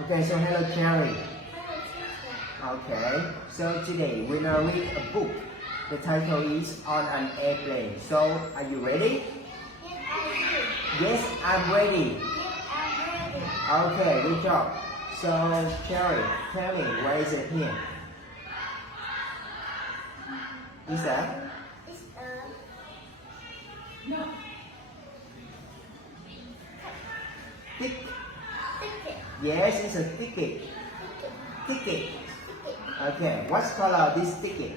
Okay, so hello Cherry. Okay, so today we're gonna read a book. The title is On an Airplane. So, are you ready? Yes, I'm ready. Okay, good job. So, Cherry, tell me, where is it here? Is that? Ticket. Yes, it's a ticket. Ticket. Okay, what color this ticket?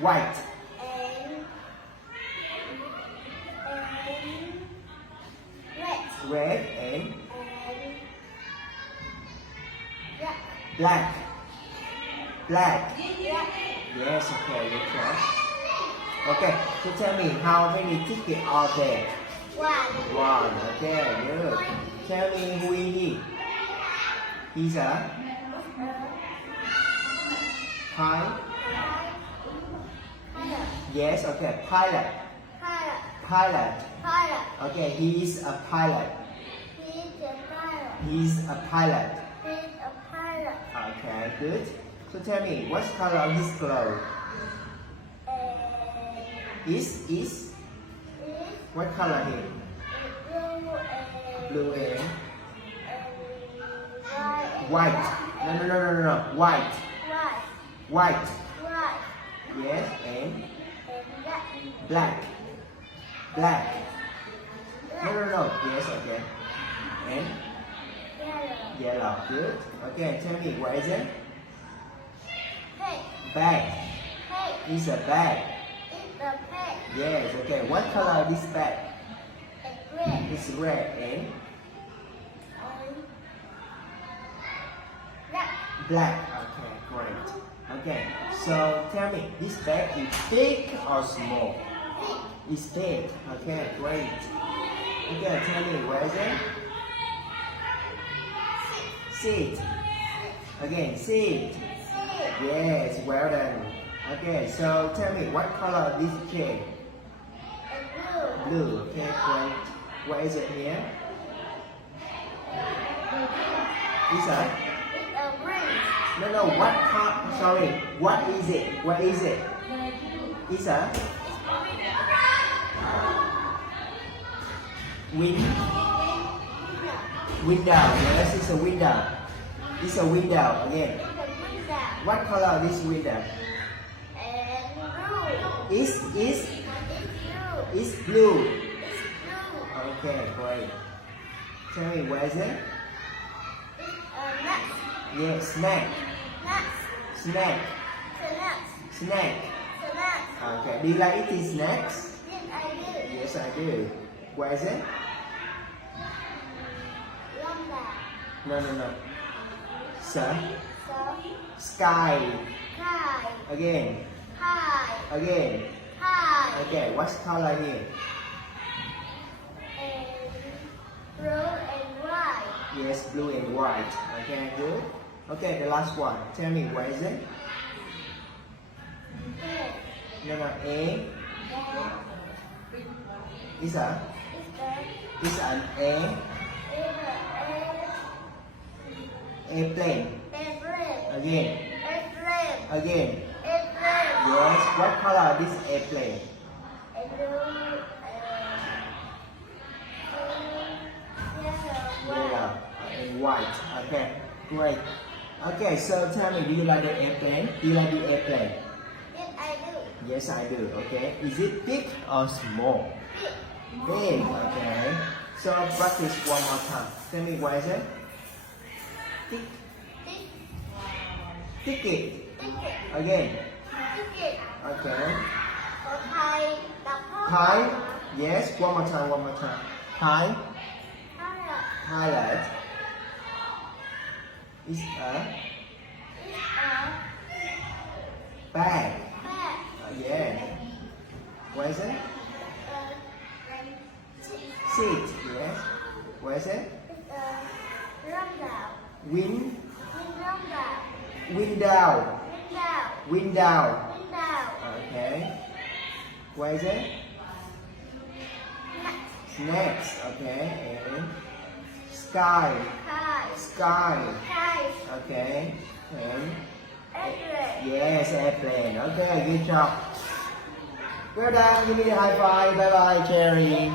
White. White. And red. Red and And black. black. Black. Black. Yes, okay, good job. Okay, so tell me how many tickets are there? One. One, okay, good. Tell me who is he? He's a pilot. Yes, okay, pilot. Pilot. Pilot. Pilot. Okay, he is a pilot. He's a pilot. He's a pilot. He's a pilot. Okay, good. So tell me, what color his clothes? Is what color here? Blue Blue and and white. No. White. White. White. White. Yes, and And black. black. Black. No. Yes, okay. And Yellow. yellow. Good. Okay, tell me, what is it? Pink. Bag. Pink. It's a bag. It's a pink. Yes, okay. What color this bag? It's red. It's red and And black. black. Okay, great. Okay, so tell me, this bag is big or small? Pink. It's big. Okay, great. Okay, tell me, where is it? Seat. Again, seat. Six. Yes, well done. Okay, so tell me, what color this chair? And blue. Blue. Okay, great. Where is it here? Is that? It's a green. No, what color? Sorry, what is it? What is it? Is a window. Yes, it's a window. It's a window again. It's a window. What color this window? And blue. Is It's blue. is blue. It's blue. Okay, great. Tell me, where is it? It's a nut. Yes, snack. Nuts. Snack. It's a nut. Snack. It's a nut. Okay. Do you like eating snacks? Yes, I do. Yes, I do. Where is it? Lumber. No. Sun. So, Sky. high. Again. High. Again. High. Okay. What's color here? And blue and white. Yes, blue and white. Okay, good. Okay, the last one. Tell me, where is it? Red. No. A. And Is a. it's Is an A. Airplane. Again. Again. Yes. What color this airplane? Yellow and white. Okay, great. Okay, so tell me, do you like the airplane? Do you like the airplane? Yes, I do. Okay. Is it big or small? Big. Okay. So practice one more time. Tell me, what is it? Ticket. Again. Okay. Thai. Yes. One more time. Thai. Highlight. Is a bag. Yeah. Where is it? Seat. Yes. Where is it? Window. Okay. Where is it? Snacks. Okay. And Sky. Kite. Sky. Kite. Okay. And Airplane. yes, airplane. Okay, good job. Well done. Give me a high five. Bye bye, Cherry.